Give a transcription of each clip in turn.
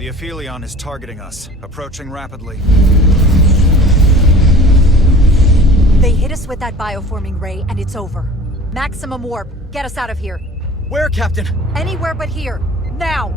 The Aphelion is targeting us, approaching rapidly. They hit us with that bioforming ray, and it's over. Maximum warp. Get us out of here. Where, Captain? Anywhere but here. Now!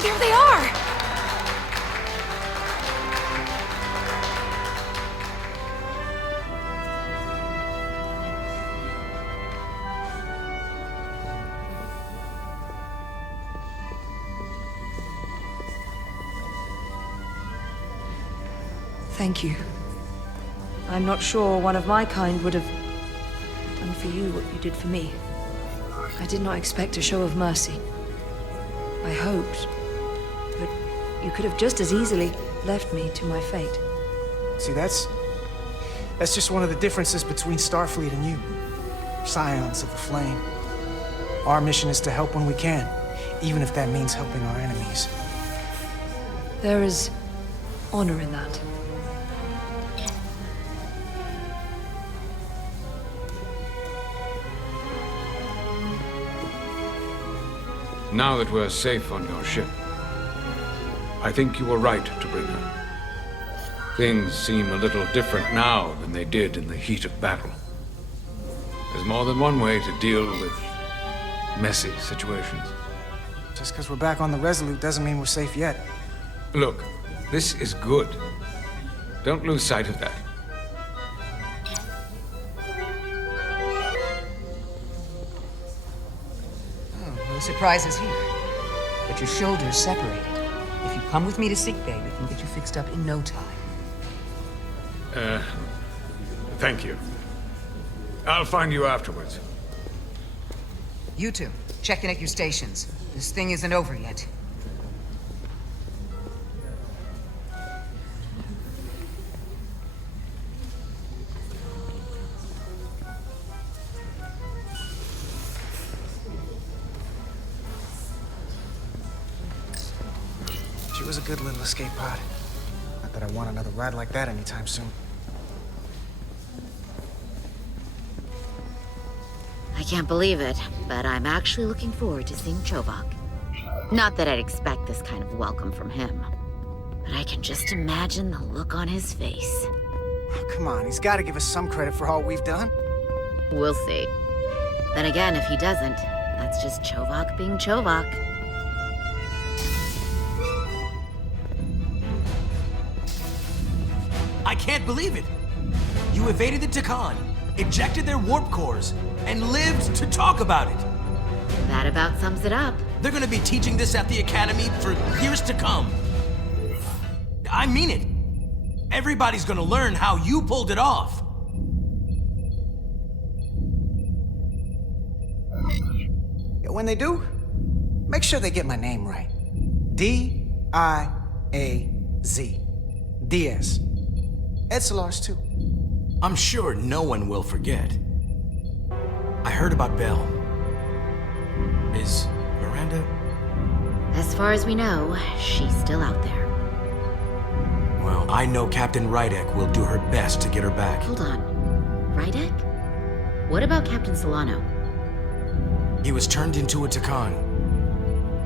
There they are! Thank you. I'm not sure one of my kind would have done for you what you did for me. I did not expect a show of mercy. I hoped, but you could have just as easily left me to my fate. See, that's just one of the differences between Starfleet and you. Scions of the Flame. Our mission is to help when we can, even if that means helping our enemies. There is honor in that. Now that we're safe on your ship, I think you were right to bring her. Things seem a little different now than they did in the heat of battle. There's more than one way to deal with messy situations. Just because we're back on the Resolute doesn't mean we're safe yet. Look, this is good. Don't lose sight of that. No surprises here. But your shoulders separated. If you come with me to sickbay, we can get you fixed up in no time. Thank you. I'll find you afterwards. You two, check in at your stations. This thing isn't over yet. She was a good little escape pod. Not that I want another ride like that anytime soon. I can't believe it, but I'm actually looking forward to seeing Chovak. Not that I'd expect this kind of welcome from him, but I can just imagine the look on his face. Oh, come on, he's got to give us some credit for all we've done. We'll see. Then again, if he doesn't, that's just Chovak being Chovak. I can't believe it! You evaded the Takan, ejected their warp cores, and lived to talk about it! That about sums it up. They're gonna be teaching this at the Academy for years to come. I mean it. Everybody's gonna learn how you pulled it off. Yeah, when they do, make sure they get my name right. D-I-A-Z. Diaz. Edsalars too. I'm sure no one will forget. I heard about Belle. Is Miranda? As far as we know, she's still out there. Well, I know Captain Rydek will do her best to get her back. Hold on. Rydek? What about Captain Solano? He was turned into a Takan.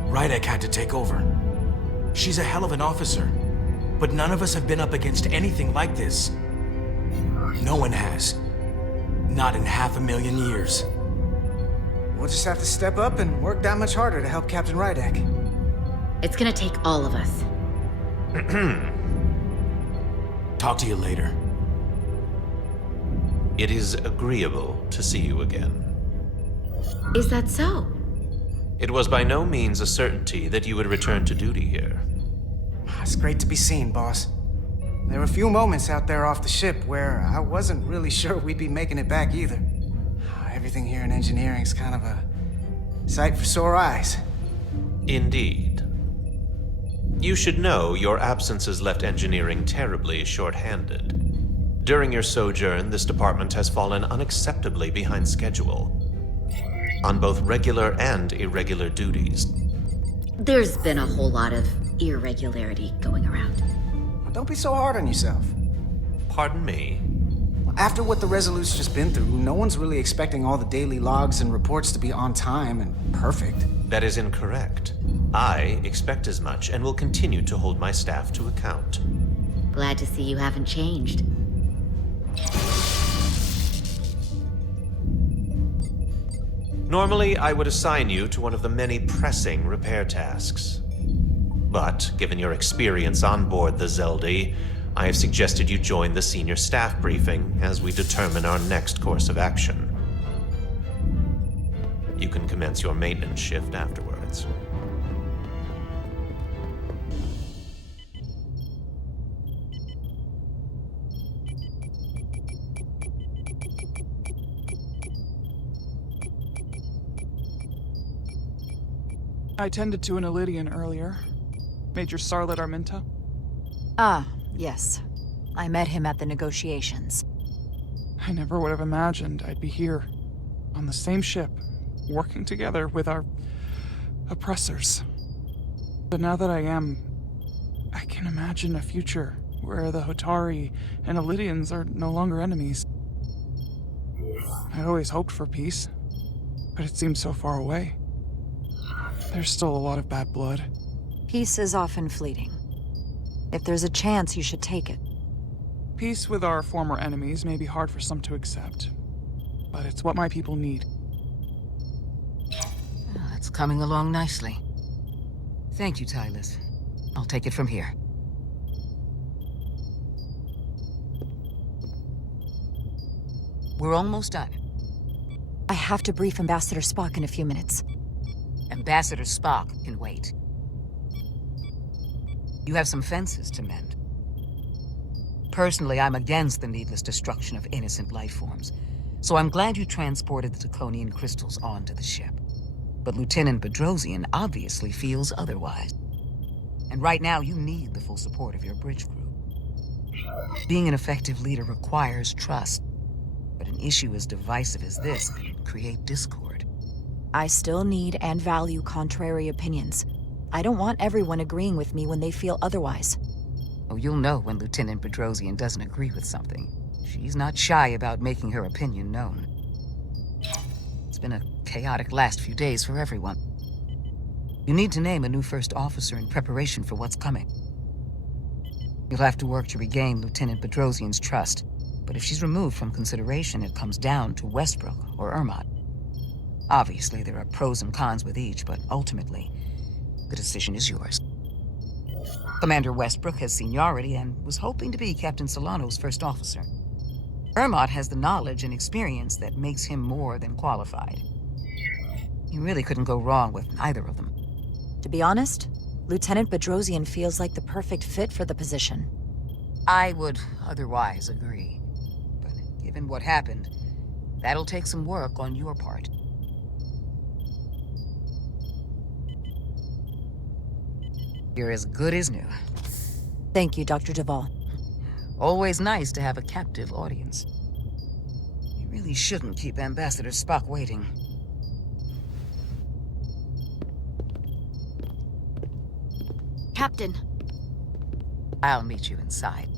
Rydek had to take over. She's a hell of an officer, but none of us have been up against anything like this. No one has. Not in 500,000 years. We'll just have to step up and work that much harder to help Captain Rydek. It's gonna take all of us. Talk to you later. It is agreeable to see you again. Is that so? It was by no means a certainty that you would return to duty here. It's great to be seen, boss. There were a few moments out there off the ship where I wasn't really sure we'd be making it back either. everything here in engineering's kind of a sight for sore eyes. Indeed. You should know your absence has left engineering terribly short-handed. During your sojourn, this department has fallen unacceptably behind schedule on both regular and irregular duties. There's been a whole lot of irregularity going around. Well, don't be so hard on yourself. Pardon me? After what the Resolute's just been through, no one's really expecting all the daily logs and reports to be on time and perfect. That is incorrect. I expect as much and will continue to hold my staff to account. Glad to see you haven't changed. Normally, I would assign you to one of the many pressing repair tasks. But, given your experience on board the Zeldi, I have suggested you join the senior staff briefing as we determine our next course of action. You can commence your maintenance shift afterwards. I tended to an Elydian earlier. Major Sarlet Arminta. Ah, yes. I met him at the negotiations. I never would have imagined I'd be here, on the same ship, working together with our oppressors. But now that I am, I can imagine a future where the Hotari and Elydians are no longer enemies. I'd always hoped for peace, but it seems so far away. There's still a lot of bad blood. Peace is often fleeting. If there's a chance, you should take it. Peace with our former enemies may be hard for some to accept, but it's what my people need. It's coming along nicely. Thank you, Tylus. I'll take it from here. We're almost done. I have to brief Ambassador Spock in a few minutes. Ambassador Spock can wait. You have some fences to mend. Personally, I'm against the needless destruction of innocent life forms, so I'm glad you transported the Draconian crystals onto the ship. But Lieutenant Bedrosian obviously feels otherwise. And right now, you need the full support of your bridge crew. Being an effective leader requires trust, but an issue as divisive as this can create discord. I still need and value contrary opinions. I don't want everyone agreeing with me when they feel otherwise. Oh, you'll know when Lieutenant Bedrosian doesn't agree with something. She's not shy about making her opinion known. It's been a chaotic last few days for everyone. You need to name a new first officer in preparation for what's coming. You'll have to work to regain Lieutenant Bedrosian's trust, but if she's removed from consideration, it comes down to Westbrook or Ermot. Obviously, there are pros and cons with each, but ultimately, the decision is yours. Commander Westbrook has seniority and was hoping to be Captain Solano's first officer. Ermot has the knowledge and experience that makes him more than qualified. You really couldn't go wrong with either of them. To be honest, Lieutenant Bedrosian feels like the perfect fit for the position. I would otherwise agree. But given what happened, that'll take some work on your part. You're as good as new. Thank you, Dr. Duvall. Always nice to have a captive audience. You really shouldn't keep Ambassador Spock waiting. Captain. I'll meet you inside.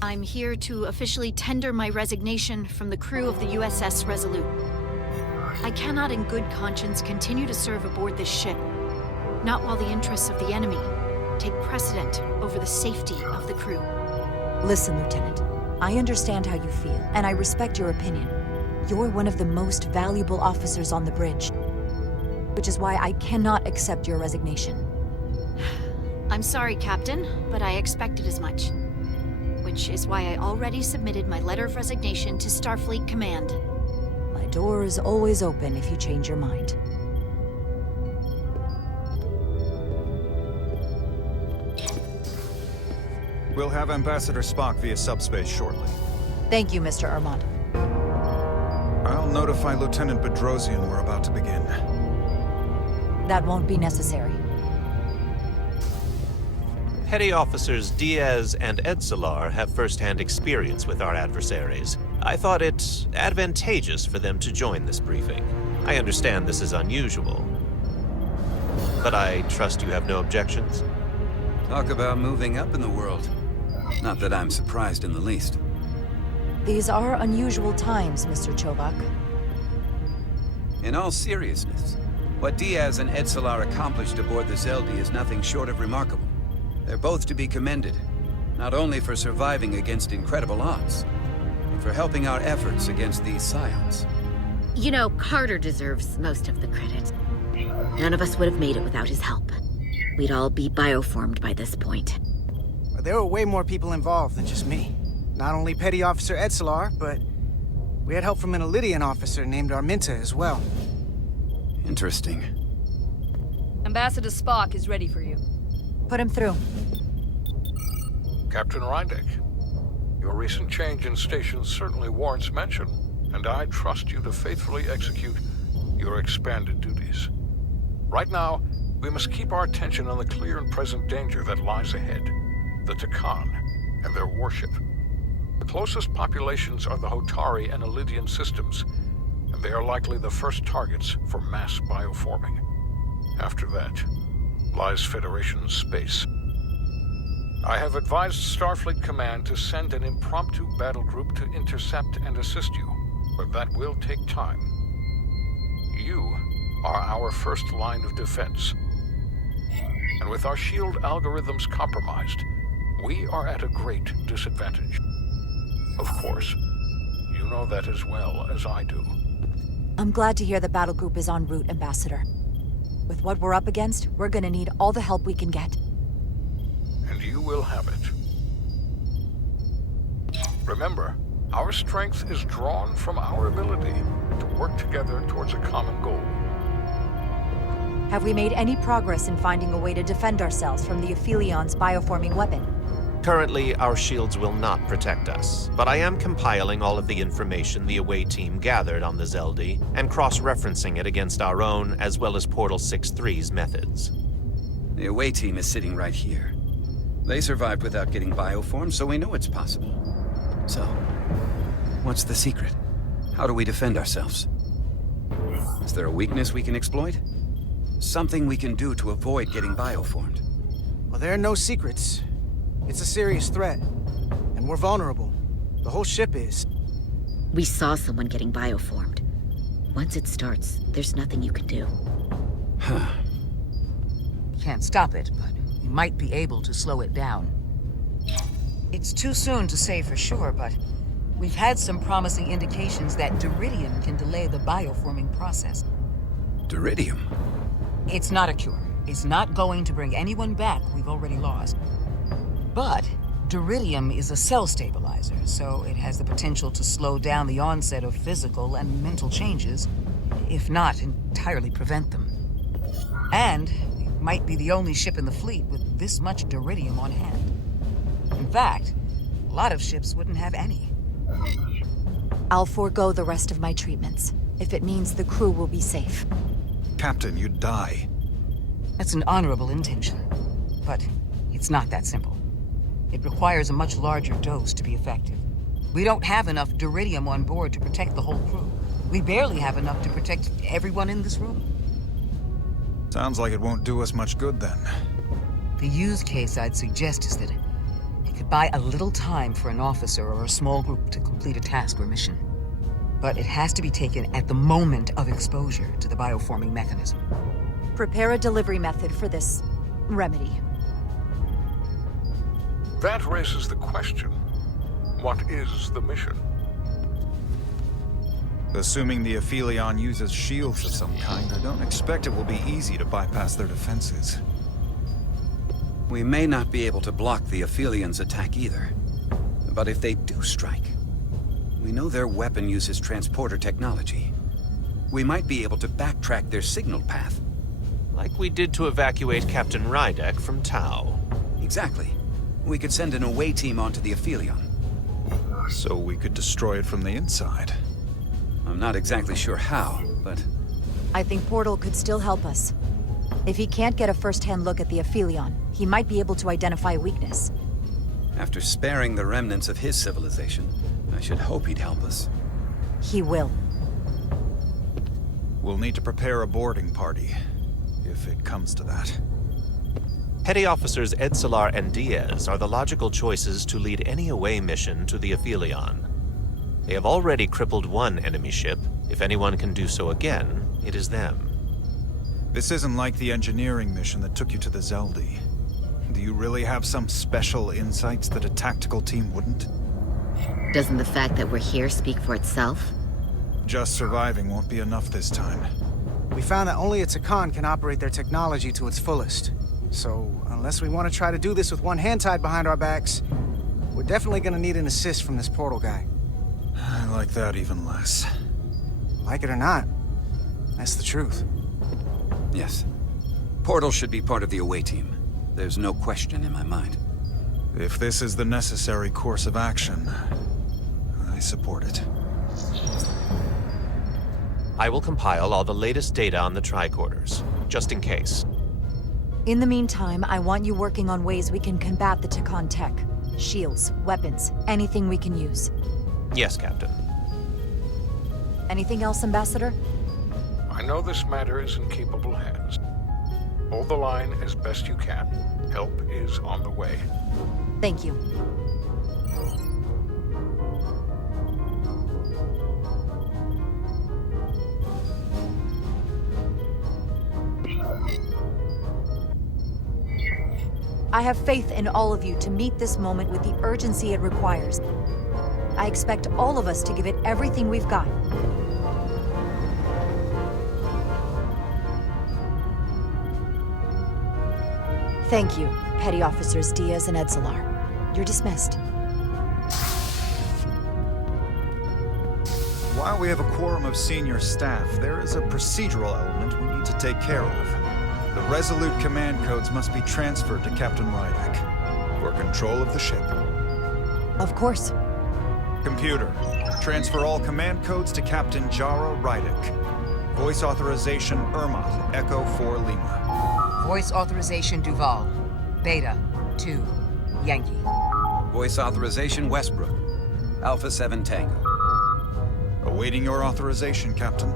I'm here to officially tender my resignation from the crew of the USS Resolute. I cannot in good conscience continue to serve aboard this ship, not while the interests of the enemy take precedent over the safety of the crew. Listen, Lieutenant. I understand how you feel, and I respect your opinion. You're one of the most valuable officers on the bridge, which is why I cannot accept your resignation. I'm sorry, Captain, but I expected as much. Which is why I already submitted my letter of resignation to Starfleet Command. My door is always open if you change your mind. We'll have Ambassador Spock via subspace shortly. Thank you, Mr. Ermont. I'll notify Lieutenant Bedrosian we're about to begin. That won't be necessary. Petty Officers Diaz and Edsalar have first-hand experience with our adversaries. I thought it advantageous for them to join this briefing. I understand this is unusual, but I trust you have no objections? Talk about moving up in the world. Not that I'm surprised in the least. These are unusual times, Mr. Chobak. In all seriousness, what Diaz and Edsalar accomplished aboard the Zeldi is nothing short of remarkable. They're both to be commended, not only for surviving against incredible odds, but for helping our efforts against these scions. You know, Carter deserves most of the credit. None of us would have made it without his help. We'd all be bioformed by this point. There were way more people involved than just me. Not only Petty Officer Edsalar, but we had help from an Elydian officer named Arminta as well. Interesting. Ambassador Spock is ready for you. Put him through. Captain Rydek, your recent change in station certainly warrants mention, and I trust you to faithfully execute your expanded duties. Right now, we must keep our attention on the clear and present danger that lies ahead, the Takan and their warship. The closest populations are the Hotari and Elydian systems, and they are likely the first targets for mass bioforming. After that lies Federation space. I have advised Starfleet Command to send an impromptu battle group to intercept and assist you, but that will take time. You are our first line of defense. And with our shield algorithms compromised, we are at a great disadvantage. Of course, you know that as well as I do. I'm glad to hear the battle group is en route, Ambassador. With what we're up against, we're gonna need all the help we can get. And you will have it. Remember, our strength is drawn from our ability to work together towards a common goal. Have we made any progress in finding a way to defend ourselves from the Aphilion's bioforming weapon? Currently, our shields will not protect us, but I am compiling all of the information the away team gathered on the Zeldi and cross-referencing it against our own as well as Portal 6-3's methods. The away team is sitting right here. They survived without getting bioformed, so we know it's possible. So, what's the secret? How do we defend ourselves? Is there a weakness we can exploit? Something we can do to avoid getting bioformed? Well, there are no secrets. It's a serious threat, and we're vulnerable. The whole ship is. We saw someone getting bioformed. Once it starts, there's nothing you can do. Huh. Can't stop it, but you might be able to slow it down. It's too soon to say for sure, but we've had some promising indications that Duridium can delay the bioforming process. Duridium? It's not a cure. It's not going to bring anyone back we've already lost. But Duridium is a cell stabilizer, so it has the potential to slow down the onset of physical and mental changes, if not entirely prevent them. And it might be the only ship in the fleet with this much Duridium on hand. In fact, a lot of ships wouldn't have any. I'll forego the rest of my treatments, if it means the crew will be safe. Captain, you'd die. That's an honorable intention, but it's not that simple. It requires a much larger dose to be effective. We don't have enough Duridium on board to protect the whole crew. We barely have enough to protect everyone in this room. Sounds like it won't do us much good then. The use case I'd suggest is that it could buy a little time for an officer or a small group to complete a task or mission. But it has to be taken at the moment of exposure to the bioforming mechanism. Prepare a delivery method for this remedy. That raises the question, what is the mission? Assuming the Aphelion uses shields of some kind, I don't expect it will be easy to bypass their defenses. We may not be able to block the Aphelions' attack either. But if they do strike, we know their weapon uses transporter technology. We might be able to backtrack their signal path. Like we did to evacuate Captain Rydek from Tau. Exactly. We could send an away team onto the Aphelion. So we could destroy it from the inside. I'm not exactly sure how, but... I think Portal could still help us. If he can't get a first-hand look at the Aphelion, he might be able to identify a weakness. After sparing the remnants of his civilization, I should hope he'd help us. He will. We'll need to prepare a boarding party, if it comes to that. Petty Officers Edsalar and Diaz are the logical choices to lead any away mission to the Aphelion. They have already crippled one enemy ship. If anyone can do so again, it is them. This isn't like the engineering mission that took you to the Zeldi. Do you really have some special insights that a tactical team wouldn't? Doesn't the fact that we're here speak for itself? Just surviving won't be enough this time. We found that only a Takan can operate their technology to its fullest. So, unless we want to try to do this with one hand tied behind our backs, we're definitely gonna need an assist from this portal guy. I like that even less. Like it or not, that's the truth. Yes. Portal should be part of the away team. There's no question in my mind. If this is the necessary course of action, I support it. I will compile all the latest data on the tricorders, just in case. In the meantime, I want you working on ways we can combat the Takan tech. Shields, weapons, anything we can use. Yes, Captain. Anything else, Ambassador? I know this matter is in capable hands. Hold the line as best you can. Help is on the way. Thank you. I have faith in all of you to meet this moment with the urgency it requires. I expect all of us to give it everything we've got. Thank you, Petty Officers Diaz and Edsalar. You're dismissed. While we have a quorum of senior staff, there is a procedural element we need to take care of. The Resolute command codes must be transferred to Captain Rydek for control of the ship. Of course. Computer, transfer all command codes to Captain Jara Rydek. Voice authorization Ermot, Echo 4 Lima. Voice authorization Duval. Beta 2 Yankee. Voice authorization Westbrook. Alpha 7 Tango. Awaiting your authorization, Captain.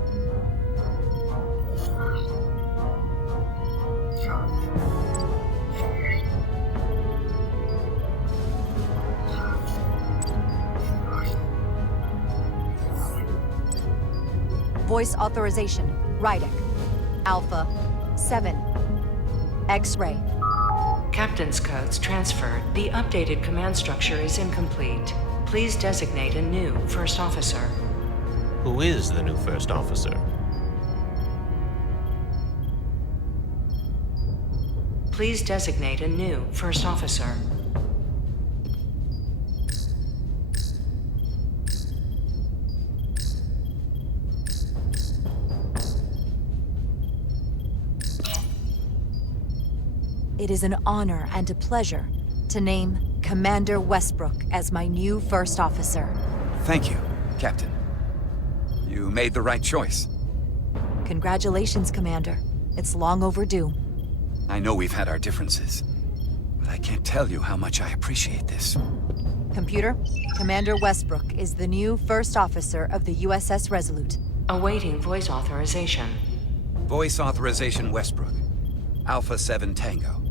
Voice authorization, Rydek. Alpha 7. X-ray. Captain's codes transferred. The updated command structure is incomplete. Please designate a new first officer. Who is the new first officer? Please designate a new first officer. It is an honor and a pleasure to name Commander Westbrook as my new first officer. Thank you, Captain. You made the right choice. Congratulations, Commander. It's long overdue. I know we've had our differences, but I can't tell you how much I appreciate this. Computer, Commander Westbrook is the new first officer of the USS Resolute. Awaiting voice authorization. Voice authorization Westbrook. Alpha 7 Tango.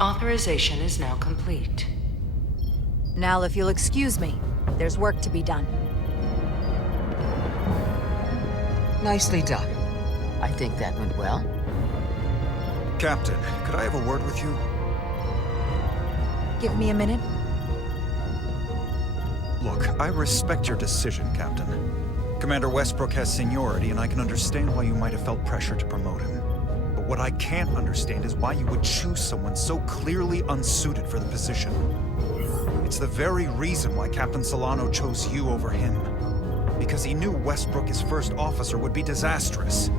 Authorization is now complete. Now, if you'll excuse me, there's work to be done. Nicely done. I think that went well. Captain, could I have a word with you? Give me a minute. Look, I respect your decision, Captain. Commander Westbrook has seniority, and I can understand why you might have felt pressure to promote him. But what I can't understand is why you would choose someone so clearly unsuited for the position. It's the very reason why Captain Solano chose you over him. Because he knew Westbrook as first officer would be disastrous.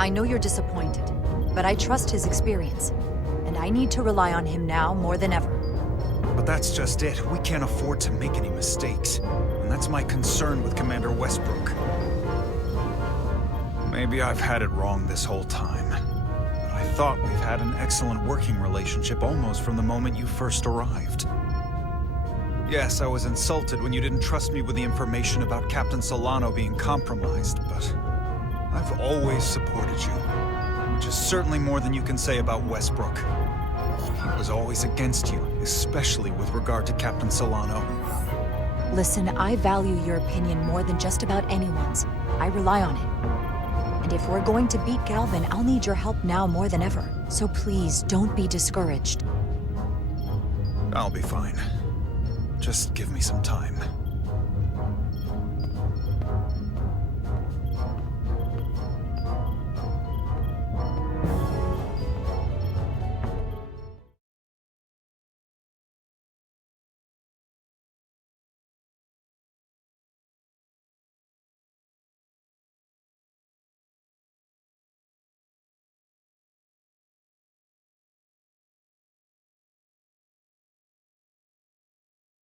I know you're disappointed, but I trust his experience. And I need to rely on him now more than ever. But that's just it. We can't afford to make any mistakes. And that's my concern with Commander Westbrook. Maybe I've had it wrong this whole time. But I thought we've had an excellent working relationship almost from the moment you first arrived. Yes, I was insulted when you didn't trust me with the information about Captain Solano being compromised, but I've always supported you. Which is certainly more than you can say about Westbrook. He was always against you, especially with regard to Captain Solano. Listen, I value your opinion more than just about anyone's. I rely on it. And if we're going to beat Galvin, I'll need your help now more than ever. So please, don't be discouraged. I'll be fine. Just give me some time.